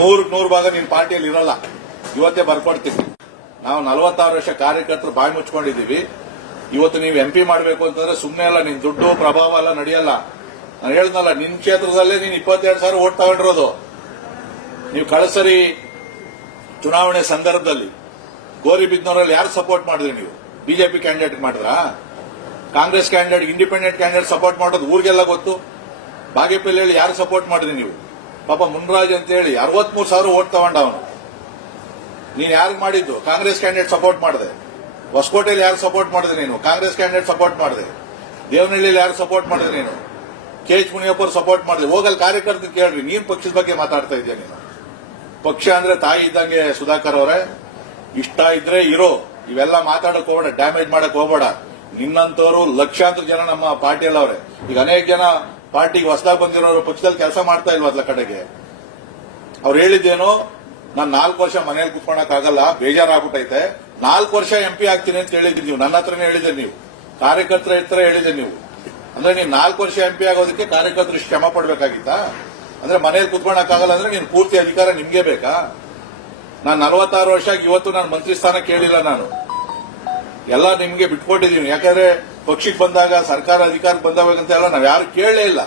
ನೂರಕ್ಕೆ ನೂರು ಭಾಗ ನಿನ್ನ ಪಾರ್ಟಿಯಲ್ಲಿ ಇರಲ್ಲ ಇವತ್ತೇ ಬರ್ಕೊಡ್ತೀನಿ ನಾವು ನಲವತ್ತಾರು ವರ್ಷ ಕಾರ್ಯಕರ್ತರು ಬಾಯಿ ಮುಚ್ಕೊಂಡಿದ್ದೀವಿ ಇವತ್ತು ನೀವು ಎಂ ಪಿ ಮಾಡಬೇಕು ಅಂತಂದ್ರೆ ಸುಮ್ಮನೆ ಅಲ್ಲ ನಿನ್ ದುಡ್ಡು ಪ್ರಭಾವ ಎಲ್ಲ ನಡೆಯಲ್ಲ ನಾನು ಹೇಳ್ದಲ್ಲ ನಿನ್ ಕ್ಷೇತ್ರದಲ್ಲೇ ನೀನು ಇಪ್ಪತ್ತೆರಡು ಸಾವಿರ ಓಟ್ ತಗೊಂಡಿರೋದು ನೀವು ಕಳಸರಿ ಚುನಾವಣೆ ಸಂದರ್ಭದಲ್ಲಿ ಗೋರಿಬಿದ್ನವರಲ್ಲಿ ಯಾರು ಸಪೋರ್ಟ್ ಮಾಡಿದ್ರಿ ನೀವು ಬಿಜೆಪಿ ಕ್ಯಾಂಡಿಡೇಟ್ ಮಾಡಿದ್ರ Congress candidate independent candidate support ಮಾಡೋದು ಊರಿಗೆಲ್ಲ ಗೊತ್ತು ಬಾಗೇಪಲ್ಲಿ ಯಾರು ಸಪೋರ್ಟ್ ಮಾಡಿದ್ರಿ ನೀವು ಪಾಪ ಮುನ್ರಾಜ್ ಅಂತ ಹೇಳಿ ಅರವತ್ಮೂರು ಸಾವಿರ ಓಟ್ ತಗೊಂಡ ಅವನು ನೀನು ಯಾರಿಗೆ ಮಾಡಿದ್ದು ಕಾಂಗ್ರೆಸ್ ಕ್ಯಾಂಡಿಡೇಟ್ ಸಪೋರ್ಟ್ ಮಾಡಿದೆ ಹೊಸಕೋಟೆಯಲ್ಲಿ ಯಾರು ಸಪೋರ್ಟ್ ಮಾಡಿದೆ ನೀನು ಕಾಂಗ್ರೆಸ್ ಕ್ಯಾಂಡಿಡೇಟ್ ಸಪೋರ್ಟ್ ಮಾಡಿದೆ ದೇವನಹಳ್ಳಿಯಲ್ಲಿ ಯಾರು ಸಪೋರ್ಟ್ ಮಾಡಿದೆ ನೀನು ಕೆ ಎಚ್ ಮುನಿಯಪ್ಪರು ಸಪೋರ್ಟ್ ಮಾಡಿದೆ ಹೋಗಲ್ಲಿ ಕಾರ್ಯಕರ್ತರು ಕೇಳ್ರಿ ನೀನು ಪಕ್ಷದ ಬಗ್ಗೆ ಮಾತಾಡ್ತಾ ಇದೀಯ ನೀನು ಪಕ್ಷ ಅಂದ್ರೆ ತಾಯಿ ಇದ್ದಂಗೆ ಸುಧಾಕರ್ ಅವರೇ ಇಷ್ಟ ಇದ್ರೆ ಇರೋ ಇವೆಲ್ಲ ಮಾತಾಡಕ್ ಹೋಗ್ಬೇಡ ಡ್ಯಾಮೇಜ್ ಮಾಡಕ್ ಹೋಗ್ಬೇಡ ನಿನ್ನಂತವರು ಲಕ್ಷಾಂತರ ಜನ ನಮ್ಮ ಪಾರ್ಟಿಯಲ್ಲಿ ಅವ್ರೆ ಈಗ ಅನೇಕ ಜನ ಪಾರ್ಟಿಗೆ ಹೊಸದಾಗಿ ಬಂದಿರೋರು ಪಕ್ಷದಲ್ಲಿ ಕೆಲಸ ಮಾಡ್ತಾ ಇಲ್ವಲ್ಲ ಕಡೆಗೆ ಅವ್ರು ಹೇಳಿದ್ದೇನು ನಾನು ನಾಲ್ಕು ವರ್ಷ ಮನೇಲಿ ಆಗಲ್ಲ ಬೇಜಾರಾಗ್ಬಿಟ್ಟೈತೆ ನಾಲ್ಕು ವರ್ಷ ಎಂಪಿ ಆಗ್ತೀನಿ ಅಂತ ಹೇಳಿದ್ರಿ ನೀವು ನನ್ನ ಹತ್ರನೇ ಹೇಳಿದೆ ನೀವು ಕಾರ್ಯಕರ್ತರ ಹತ್ರ ಹೇಳಿದೆ ನೀವು ಅಂದ್ರೆ ನೀವು ನಾಲ್ಕು ವರ್ಷ ಎಂಪಿ ಆಗೋದಕ್ಕೆ ಕಾರ್ಯಕರ್ತರು ಶ್ರಮ ಪಡಬೇಕಾಗಿತ್ತಾ ಅಂದ್ರೆ ಮನೇಲಿ ಆಗಲ್ಲ ಅಂದ್ರೆ ನೀನು ಪೂರ್ತಿ ಅಧಿಕಾರ ನಿಮ್ಗೆ ಬೇಕಾ ನಾನು ನಲವತ್ತಾರು ವರ್ಷ ಇವತ್ತು ನಾನು ಮಂತ್ರಿ ಸ್ಥಾನ ಕೇಳಿಲ್ಲ ನಾನು ಎಲ್ಲ ನಿಮ್ಗೆ ಬಿಟ್ಕೊಟ್ಟಿದ್ದೀನಿ ಯಾಕಂದ್ರೆ ಪಕ್ಷಕ್ಕೆ ಬಂದಾಗ ಸರ್ಕಾರ ಅಧಿಕಾರ ಬಂದವಾಗಂತ ಎಲ್ಲ ನಾವು ಯಾರು ಕೇಳಲೇ ಇಲ್ಲ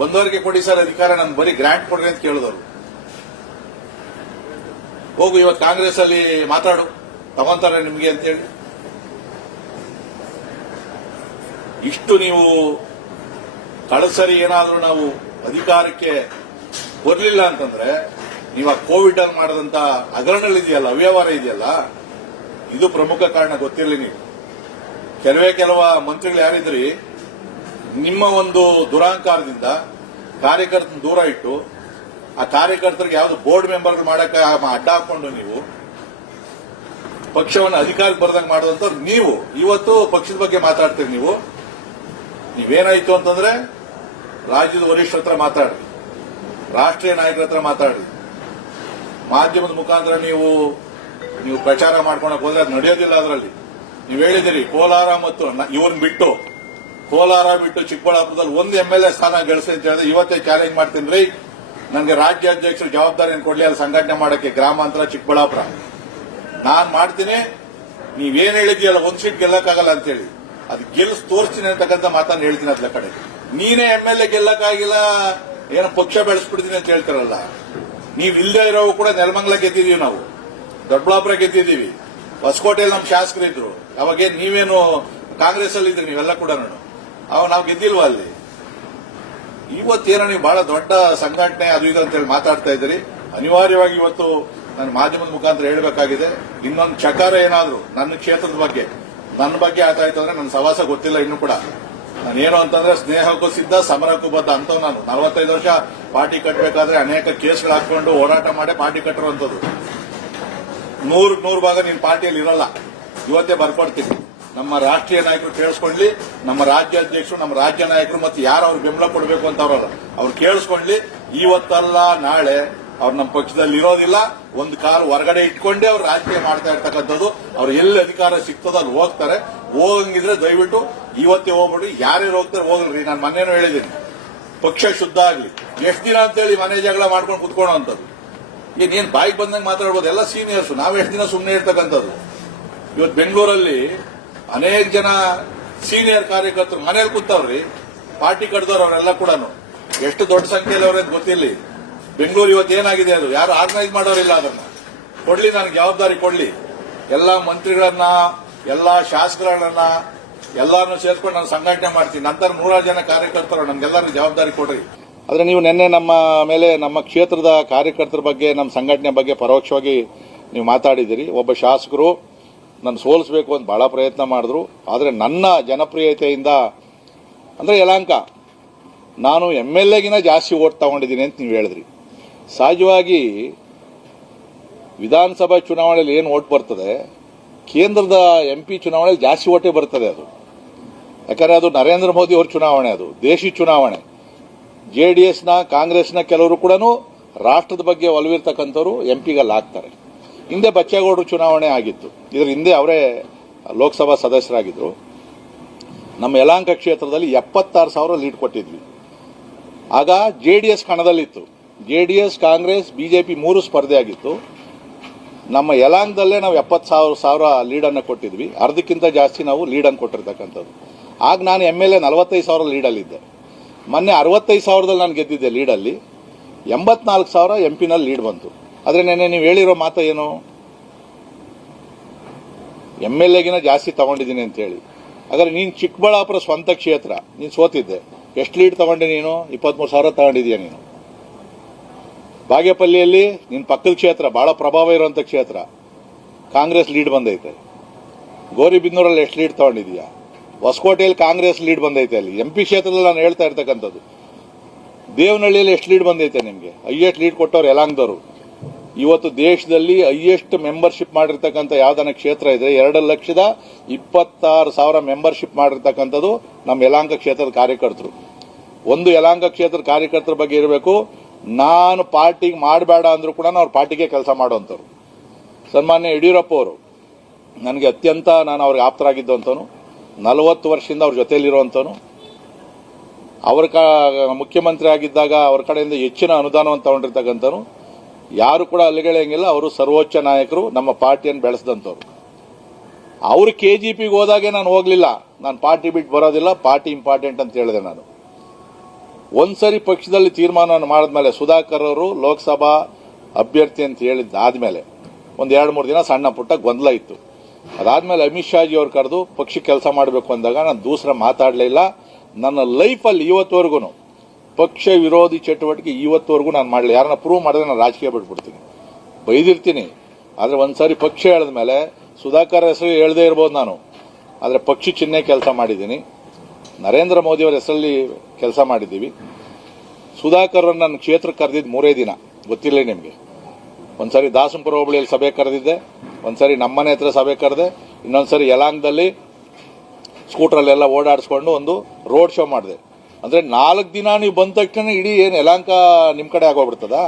ಬಂದವರಿಗೆ ಕೊಡಿ ಸರ್ ಅಧಿಕಾರ ನಮ್ಗೆ ಬರೀ ಗ್ರಾಂಟ್ ಕೊಡ್ರಿ ಅಂತ ಕೇಳಿದವರು ಹೋಗು ಇವತ್ತು ಕಾಂಗ್ರೆಸ್ ಅಲ್ಲಿ ಮಾತಾಡು ತಗೊಂತಾರೆ ನಿಮಗೆ ಅಂತೇಳಿ ಇಷ್ಟು ನೀವು ಕಳಸರಿ ಏನಾದರೂ ನಾವು ಅಧಿಕಾರಕ್ಕೆ ಬರಲಿಲ್ಲ ಅಂತಂದ್ರೆ ನೀವು ಕೋವಿಡ್ ಅಲ್ಲಿ ಮಾಡಿದಂತ ಹಗರಣಗಳಿದೆಯಲ್ಲ ಅವ್ಯವಹಾರ ಇದೆಯಲ್ಲ ಇದು ಪ್ರಮುಖ ಕಾರಣ ಗೊತ್ತಿರಲಿ ನೀವು ಕೆಲವೇ ಕೆಲವ ಮಂತ್ರಿಗಳು ಯಾರಿದ್ರಿ ನಿಮ್ಮ ಒಂದು ದುರಾಂಕಾರದಿಂದ ಕಾರ್ಯಕರ್ತನ ದೂರ ಇಟ್ಟು ಆ ಕಾರ್ಯಕರ್ತರಿಗೆ ಯಾವುದು ಬೋರ್ಡ್ ಮೆಂಬರ್ ಮಾಡಕ್ಕೆ ಅಡ್ಡ ಹಾಕೊಂಡು ನೀವು ಪಕ್ಷವನ್ನು ಅಧಿಕಾರಕ್ಕೆ ಬರದಂಗೆ ಮಾಡುವಂತ ನೀವು ಇವತ್ತು ಪಕ್ಷದ ಬಗ್ಗೆ ಮಾತಾಡ್ತೀರಿ ನೀವು ನೀವೇನಾಯ್ತು ಅಂತಂದ್ರೆ ರಾಜ್ಯದ ವರಿಷ್ಠರ ಹತ್ರ ಮಾತಾಡಿ ರಾಷ್ಟ್ರೀಯ ನಾಯಕರ ಹತ್ರ ಮಾತಾಡಿ ಮಾಧ್ಯಮದ ಮುಖಾಂತರ ನೀವು ನೀವು ಪ್ರಚಾರ ಮಾಡ್ಕೊಳಕ್ ಹೋದ್ರೆ ಅದು ನಡೆಯೋದಿಲ್ಲ ಅದರಲ್ಲಿ ನೀವು ಹೇಳಿದಿರಿ ಕೋಲಾರ ಮತ್ತು ಇವ್ರನ್ನ ಬಿಟ್ಟು ಕೋಲಾರ ಬಿಟ್ಟು ಚಿಕ್ಕಬಳ್ಳಾಪುರದಲ್ಲಿ ಒಂದು ಎಂ ಎಲ್ ಎ ಸ್ಥಾನ ಗಳಿಸಿ ಅಂತ ಹೇಳಿದ್ರೆ ಇವತ್ತೇ ಚಾಲೆಂಜ್ ಮಾಡ್ತೀನಿ ರೀ ನನಗೆ ರಾಜ್ಯಾಧ್ಯಕ್ಷರು ಜವಾಬ್ದಾರಿಯನ್ನು ಕೊಡಲಿ ಅಲ್ಲಿ ಸಂಘಟನೆ ಮಾಡೋಕ್ಕೆ ಗ್ರಾಮಾಂತರ ಚಿಕ್ಕಬಳ್ಳಾಪುರ ನಾನು ಮಾಡ್ತೀನಿ ನೀವೇನು ಹೇಳಿದೀಯಲ್ಲ ಒಂದು ಸೀಟ್ ಗೆಲ್ಲಕ್ಕಾಗಲ್ಲ ಅಂತೇಳಿ ಅದು ಗೆಲ್ಸ್ ತೋರಿಸ್ತೀನಿ ಅಂತಕ್ಕಂಥ ಮಾತನ್ನು ಹೇಳ್ತೀನಿ ಅದ್ರ ಕಡೆ ನೀನೇ ಎಂ ಎಲ್ ಎ ಗೆಲ್ಲಕ್ಕಾಗಿಲ್ಲ ಏನೋ ಪಕ್ಷ ಬೆಳೆಸ್ಬಿಡ್ತೀನಿ ಅಂತ ಹೇಳ್ತಾರಲ್ಲ ನೀವು ಇಲ್ಲದೆ ಇರೋ ಕೂಡ ನೆಲಮಂಗ್ಲ ಗೆದ್ದಿದ್ದೀವಿ ನಾವು ದೊಡ್ಡಬಳ್ಳಾಪುರ ಗೆದ್ದಿದ್ದೀವಿ ಹೊಸಕೋಟೆಯಲ್ಲಿ ನಮ್ಮ ಇದ್ರು ಅವಾಗ ನೀವೇನು ಕಾಂಗ್ರೆಸ್ ಅಲ್ಲಿ ಇದ್ರಿ ನೀವೆಲ್ಲ ಕೂಡ ಅವಾಗ ನಾವು ಗೆದ್ದಿಲ್ವಾ ಅಲ್ಲಿ ಇವತ್ತೇನೋ ನೀವು ಬಹಳ ದೊಡ್ಡ ಸಂಘಟನೆ ಅದು ಇದು ಅಂತೇಳಿ ಮಾತಾಡ್ತಾ ಇದ್ರಿ ಅನಿವಾರ್ಯವಾಗಿ ಇವತ್ತು ನಾನು ಮಾಧ್ಯಮದ ಮುಖಾಂತರ ಹೇಳಬೇಕಾಗಿದೆ ಇನ್ನೊಂದು ಚಕಾರ ಏನಾದರೂ ನನ್ನ ಕ್ಷೇತ್ರದ ಬಗ್ಗೆ ನನ್ನ ಬಗ್ಗೆ ಇತ್ತು ಅಂದ್ರೆ ನನ್ನ ಸವಾಸ ಗೊತ್ತಿಲ್ಲ ಇನ್ನು ಕೂಡ ನಾನೇನು ಅಂತಂದ್ರೆ ಸ್ನೇಹಕ್ಕೂ ಸಿದ್ಧ ಸಮರಕ್ಕೂ ಬದ್ಧ ಅಂತ ನಾನು ನಲವತ್ತೈದು ವರ್ಷ ಪಾರ್ಟಿ ಕಟ್ಟಬೇಕಾದ್ರೆ ಅನೇಕ ಕೇಸ್ಗಳು ಹಾಕೊಂಡು ಹೋರಾಟ ಮಾಡಿ ಪಾರ್ಟಿ ಕಟ್ಟಿರುವಂಥದ್ದು ನೂರ್ ನೂರು ಭಾಗ ನೀನ್ ಪಾರ್ಟಿಯಲ್ಲಿ ಇರಲ್ಲ ಇವತ್ತೇ ಬರ್ಕೊಡ್ತೀನಿ ನಮ್ಮ ರಾಷ್ಟ್ರೀಯ ನಾಯಕರು ಕೇಳಿಸ್ಕೊಳ್ಳಿ ನಮ್ಮ ರಾಜ್ಯಾಧ್ಯಕ್ಷರು ನಮ್ಮ ರಾಜ್ಯ ನಾಯಕರು ಮತ್ತೆ ಯಾರು ಅವ್ರು ಬೆಂಬಲ ಕೊಡಬೇಕು ಅಂತ ಅವ್ರಲ್ಲ ಅವ್ರು ಕೇಳಿಸ್ಕೊಳ್ಳಿ ಇವತ್ತಲ್ಲ ನಾಳೆ ಅವ್ರು ನಮ್ಮ ಪಕ್ಷದಲ್ಲಿ ಇರೋದಿಲ್ಲ ಒಂದು ಕಾರು ಹೊರಗಡೆ ಇಟ್ಕೊಂಡೇ ಅವ್ರು ರಾಜಕೀಯ ಮಾಡ್ತಾ ಇರ್ತಕ್ಕಂಥದ್ದು ಅವ್ರು ಎಲ್ಲಿ ಅಧಿಕಾರ ಸಿಗ್ತದೋ ಅಲ್ಲಿ ಹೋಗ್ತಾರೆ ಹೋಗಂಗಿದ್ರೆ ದಯವಿಟ್ಟು ಇವತ್ತೇ ಹೋಗ್ಬಿಡಿ ಯಾರ್ಯಾರು ಹೋಗ್ತಾರೆ ಹೋಗಿರಿ ನಾನು ಮನೇನು ಹೇಳಿದ್ದೀನಿ ಪಕ್ಷ ಶುದ್ಧ ಆಗಲಿ ಎಷ್ಟು ದಿನ ಅಂತೇಳಿ ಮನೆ ಜಗಳ ಮಾಡ್ಕೊಂಡು ಕುತ್ಕೊಳ್ಳೋ ಅಂತದ್ದು ಏನೇನು ಬಾಯಿಗೆ ಬಂದಂಗೆ ಮಾತಾಡ್ಬೋದು ಎಲ್ಲ ಸೀನಿಯರ್ಸು ನಾವು ಎಷ್ಟು ದಿನ ಸುಮ್ಮನೆ ಇರ್ತಕ್ಕಂಥದ್ದು ಇವತ್ತು ಬೆಂಗಳೂರಲ್ಲಿ ಅನೇಕ ಜನ ಸೀನಿಯರ್ ಕಾರ್ಯಕರ್ತರು ಮನೇಲಿ ಕೂತವ್ರಿ ಪಾರ್ಟಿ ಕಡ್ದವ್ರು ಅವರೆಲ್ಲ ಕೂಡ ಎಷ್ಟು ದೊಡ್ಡ ಸಂಖ್ಯೆಯಲ್ಲಿ ಅವ್ರದ್ದು ಗೊತ್ತಿಲ್ಲ ಬೆಂಗಳೂರು ಇವತ್ತು ಏನಾಗಿದೆ ಅದು ಯಾರು ಆರ್ಗನೈಸ್ ಮಾಡೋರಿಲ್ಲ ಅದನ್ನ ಕೊಡ್ಲಿ ನನಗೆ ಜವಾಬ್ದಾರಿ ಕೊಡ್ಲಿ ಎಲ್ಲ ಮಂತ್ರಿಗಳನ್ನ ಎಲ್ಲ ಶಾಸಕರನ್ನ ಎಲ್ಲಾರನ್ನೂ ಸೇರ್ಕೊಂಡು ನಾನು ಸಂಘಟನೆ ಮಾಡ್ತೀನಿ ನಂತರ ನೂರಾರು ಜನ ಕಾರ್ಯಕರ್ತರು ನಮ್ಗೆಲ್ಲರಿಗೂ ಜವಾಬ್ದಾರಿ ಕೊಡ್ರಿ ಆದರೆ ನೀವು ನಿನ್ನೆ ನಮ್ಮ ಮೇಲೆ ನಮ್ಮ ಕ್ಷೇತ್ರದ ಕಾರ್ಯಕರ್ತರ ಬಗ್ಗೆ ನಮ್ಮ ಸಂಘಟನೆ ಬಗ್ಗೆ ಪರೋಕ್ಷವಾಗಿ ನೀವು ಮಾತಾಡಿದ್ದೀರಿ ಒಬ್ಬ ಶಾಸಕರು ನನ್ನ ಸೋಲಿಸಬೇಕು ಅಂತ ಭಾಳ ಪ್ರಯತ್ನ ಮಾಡಿದ್ರು ಆದರೆ ನನ್ನ ಜನಪ್ರಿಯತೆಯಿಂದ ಅಂದರೆ ಯಲಾಂಕ ನಾನು ಎಮ್ ಎಲ್ ಎಗಿನ ಜಾಸ್ತಿ ಓಟ್ ತಗೊಂಡಿದ್ದೀನಿ ಅಂತ ನೀವು ಹೇಳಿದ್ರಿ ಸಹಜವಾಗಿ ವಿಧಾನಸಭಾ ಚುನಾವಣೆಯಲ್ಲಿ ಏನು ಓಟ್ ಬರ್ತದೆ ಕೇಂದ್ರದ ಎಂ ಪಿ ಚುನಾವಣೆಯಲ್ಲಿ ಜಾಸ್ತಿ ಓಟೇ ಬರ್ತದೆ ಅದು ಯಾಕಂದರೆ ಅದು ನರೇಂದ್ರ ಮೋದಿ ಅವ್ರ ಚುನಾವಣೆ ಅದು ದೇಶಿ ಚುನಾವಣೆ ಜೆ ಎಸ್ನ ಕಾಂಗ್ರೆಸ್ನ ಕೆಲವರು ಕೂಡ ರಾಷ್ಟ್ರದ ಬಗ್ಗೆ ಒಲವಿರ್ತಕ್ಕಂಥವ್ರು ಎಂ ಹಿಂದೆ ಬಚ್ಚೇಗೌಡರು ಚುನಾವಣೆ ಆಗಿತ್ತು ಇದರ ಹಿಂದೆ ಅವರೇ ಲೋಕಸಭಾ ಸದಸ್ಯರಾಗಿದ್ದರು ನಮ್ಮ ಯಲಾಂಕ ಕ್ಷೇತ್ರದಲ್ಲಿ ಎಪ್ಪತ್ತಾರು ಸಾವಿರ ಲೀಡ್ ಕೊಟ್ಟಿದ್ವಿ ಆಗ J D S ಕಣದಲ್ಲಿತ್ತು J D S Congress BJP ಮೂರು ಸ್ಪರ್ಧೆ ಆಗಿತ್ತು ನಮ್ಮ ಯಲಾಂಗದಲ್ಲೇ ನಾವು ಎಪ್ಪತ್ತು ಸಾವಿರ ಸಾವಿರ ಲೀಡನ್ನು ಕೊಟ್ಟಿದ್ವಿ ಅರ್ಧಕ್ಕಿಂತ ಜಾಸ್ತಿ ನಾವು ಲೀಡನ್ನು ಕೊಟ್ಟಿರ್ತಕ್ಕಂಥದ್ದು ಆಗ ನಾನು ಎಮ್ ಎಲ್ ಎ ನಲವತ್ತೈದು ಸಾವಿರ ಲೀಡಲ್ಲಿದ್ದೆ ಮೊನ್ನೆ ಅರವತ್ತೈದು ಸಾವಿರದಲ್ಲಿ ನಾನು ಗೆದ್ದಿದ್ದೆ ಲೀಡಲ್ಲಿ ಎಂಬತ್ನಾಲ್ಕು ಸಾವಿರ ಎಂ ಪಿನಲ್ಲಿ ಲೀಡ್ ಬಂತು ಆದರೆ ನೆನ್ನೆ ನೀವು ಹೇಳಿರೋ ಮಾತು ಏನು ಎಮ್ ಎಲ್ ಎಗಿನ ಜಾಸ್ತಿ ತಗೊಂಡಿದ್ದೀನಿ ಅಂತೇಳಿ ಆದರೆ ನೀನು ಚಿಕ್ಕಬಳ್ಳಾಪುರ ಸ್ವಂತ ಕ್ಷೇತ್ರ ನೀನು ಸೋತಿದ್ದೆ ಎಷ್ಟು ಲೀಡ್ ತಗೊಂಡೆ ನೀನು ಇಪ್ಪತ್ತ್ಮೂರು ಸಾವಿರ ತಗೊಂಡಿದೀಯ ನೀನು ಬಾಗೇಪಲ್ಲಿಯಲ್ಲಿ ನಿನ್ನ ಪಕ್ಕದ ಕ್ಷೇತ್ರ ಭಾಳ ಪ್ರಭಾವ ಇರುವಂಥ ಕ್ಷೇತ್ರ ಕಾಂಗ್ರೆಸ್ ಲೀಡ್ ಬಂದೈತೆ ಗೋರಿಬಿಂದೂರಲ್ಲಿ ಎಷ್ಟು ಲೀಡ್ ತಗೊಂಡಿದೀಯಾ ಹೊಸಕೋಟೆಯಲ್ಲಿ ಕಾಂಗ್ರೆಸ್ ಲೀಡ್ ಬಂದೈತೆ ಅಲ್ಲಿ ಎಂ ಪಿ ಕ್ಷೇತ್ರದಲ್ಲಿ ನಾನು ಹೇಳ್ತಾ ಇರ್ತಕ್ಕಂಥದ್ದು ದೇವನಹಳ್ಳಿಯಲ್ಲಿ ಎಷ್ಟು ಲೀಡ್ ಬಂದೈತೆ ನಿಮಗೆ ಹೈಯೆಸ್ಟ್ ಲೀಡ್ ಕೊಟ್ಟವ್ರು ಎಲಾಂಗ್ದವರು ಇವತ್ತು ದೇಶದಲ್ಲಿ ಹೈಯೆಸ್ಟ್ ಮೆಂಬರ್ಶಿಪ್ ಮಾಡಿರ್ತಕ್ಕಂಥ ಯಾವ್ದಾನ ಕ್ಷೇತ್ರ ಇದೆ ಎರಡು ಲಕ್ಷದ ಇಪ್ಪತ್ತಾರು ಸಾವಿರ ಮೆಂಬರ್ಶಿಪ್ ಮಾಡಿರ್ತಕ್ಕಂಥದ್ದು ನಮ್ಮ ಯಲಾಂಗ ಕ್ಷೇತ್ರದ ಕಾರ್ಯಕರ್ತರು ಒಂದು ಯಲಾಂಗ ಕ್ಷೇತ್ರದ ಕಾರ್ಯಕರ್ತರ ಬಗ್ಗೆ ಇರಬೇಕು ನಾನು ಪಾರ್ಟಿಗೆ ಮಾಡಬೇಡ ಅಂದರೂ ಕೂಡ ಅವ್ರ ಪಾರ್ಟಿಗೆ ಕೆಲಸ ಮಾಡುವಂಥವ್ರು ಸನ್ಮಾನ್ಯ ಯಡಿಯೂರಪ್ಪ ಅವರು ನನಗೆ ಅತ್ಯಂತ ನಾನು ಅವ್ರಿಗೆ ಆಪ್ತರಾಗಿದ್ದಂಥವನು ನಲವತ್ತು ವರ್ಷದಿಂದ ಅವ್ರ ಜೊತೆಯಲ್ಲಿರುವಂಥವನು ಅವರ ಕ ಮುಖ್ಯಮಂತ್ರಿ ಆಗಿದ್ದಾಗ ಅವ್ರ ಕಡೆಯಿಂದ ಹೆಚ್ಚಿನ ಅನುದಾನವನ್ನು ತಗೊಂಡಿರ್ತಕ್ಕಂಥವ್ರು ಯಾರು ಕೂಡ ಅಲ್ಲಿಗೆಳೆಯಂಗಿಲ್ಲ ಅವರು ಸರ್ವೋಚ್ಚ ನಾಯಕರು ನಮ್ಮ ಪಾರ್ಟಿಯನ್ನು ಬೆಳೆಸಿದಂಥವ್ರು ಅವರು ಕೆ ಜಿ ಪಿಗೆ ಹೋದಾಗೆ ನಾನು ಹೋಗಲಿಲ್ಲ ನಾನು ಪಾರ್ಟಿ ಬಿಟ್ಟು ಬರೋದಿಲ್ಲ ಪಾರ್ಟಿ ಇಂಪಾರ್ಟೆಂಟ್ ಅಂತ ಹೇಳಿದೆ ನಾನು ಒಂದ್ಸರಿ ಪಕ್ಷದಲ್ಲಿ ತೀರ್ಮಾನವನ್ನು ಮಾಡಿದ್ಮೇಲೆ ಸುಧಾಕರ್ ಅವರು ಲೋಕಸಭಾ ಅಭ್ಯರ್ಥಿ ಅಂತ ಹೇಳಿದ್ದಾದ್ಮೇಲೆ ಒಂದು ಎರಡು ಮೂರು ದಿನ ಸಣ್ಣ ಪುಟ್ಟ ಗೊಂದಲ ಇತ್ತು ಅದಾದಮೇಲೆ ಅಮಿತ್ ಜಿ ಅವ್ರು ಕರೆದು ಪಕ್ಷಕ್ಕೆ ಕೆಲಸ ಮಾಡಬೇಕು ಅಂದಾಗ ನಾನು ದೂಸರ ಮಾತಾಡಲಿಲ್ಲ ನನ್ನ ಲೈಫಲ್ಲಿ ಇವತ್ತುವರೆಗೂ ಪಕ್ಷ ವಿರೋಧಿ ಚಟುವಟಿಕೆ ಇವತ್ತುವರೆಗೂ ನಾನು ಮಾಡಲಿಲ್ಲ ಯಾರನ್ನ ಪ್ರೂವ್ ಮಾಡಿದ್ರೆ ನಾನು ರಾಜಕೀಯ ಬಿಟ್ಬಿಡ್ತೀನಿ ಬೈದಿರ್ತೀನಿ ಆದರೆ ಒಂದ್ಸಾರಿ ಪಕ್ಷ ಹೇಳಿದ ಮೇಲೆ ಸುಧಾಕರ್ ಹೆಸರು ಹೇಳದೇ ಇರ್ಬೋದು ನಾನು ಆದರೆ ಪಕ್ಷ ಚಿಹ್ನೆ ಕೆಲಸ ಮಾಡಿದ್ದೀನಿ ನರೇಂದ್ರ ಮೋದಿಯವರ ಹೆಸರಲ್ಲಿ ಕೆಲಸ ಮಾಡಿದ್ದೀವಿ ಸುಧಾಕರ್ ನನ್ನ ಕ್ಷೇತ್ರಕ್ಕೆ ಕರೆದಿದ್ದು ಮೂರೇ ದಿನ ಗೊತ್ತಿಲ್ಲ ನಿಮಗೆ ಒಂದ್ಸಾರಿ ದಾಸಂಪುರ ಹೋಬಳಿಯಲ್ಲಿ ಸಭೆ ಕರೆದಿದ್ದೆ ಒಂದ್ಸರಿ ಮನೆ ಹತ್ರ ಸಭೆ ಕರೆದೆ ಇನ್ನೊಂದ್ಸರಿ ಯಲಾಂಗ್ದಲ್ಲಿ ಸ್ಕೂಟ್ರಲ್ಲೆಲ್ಲ ಓಡಾಡಿಸ್ಕೊಂಡು ಒಂದು ರೋಡ್ ಶೋ ಮಾಡಿದೆ ಅಂದರೆ ನಾಲ್ಕು ದಿನ ನೀವು ಬಂದ ತಕ್ಷಣ ಇಡೀ ಏನು ಯಲಾಂಕ ನಿಮ್ಮ ಕಡೆ ಆಗೋಗ್ಬಿಡ್ತದಾ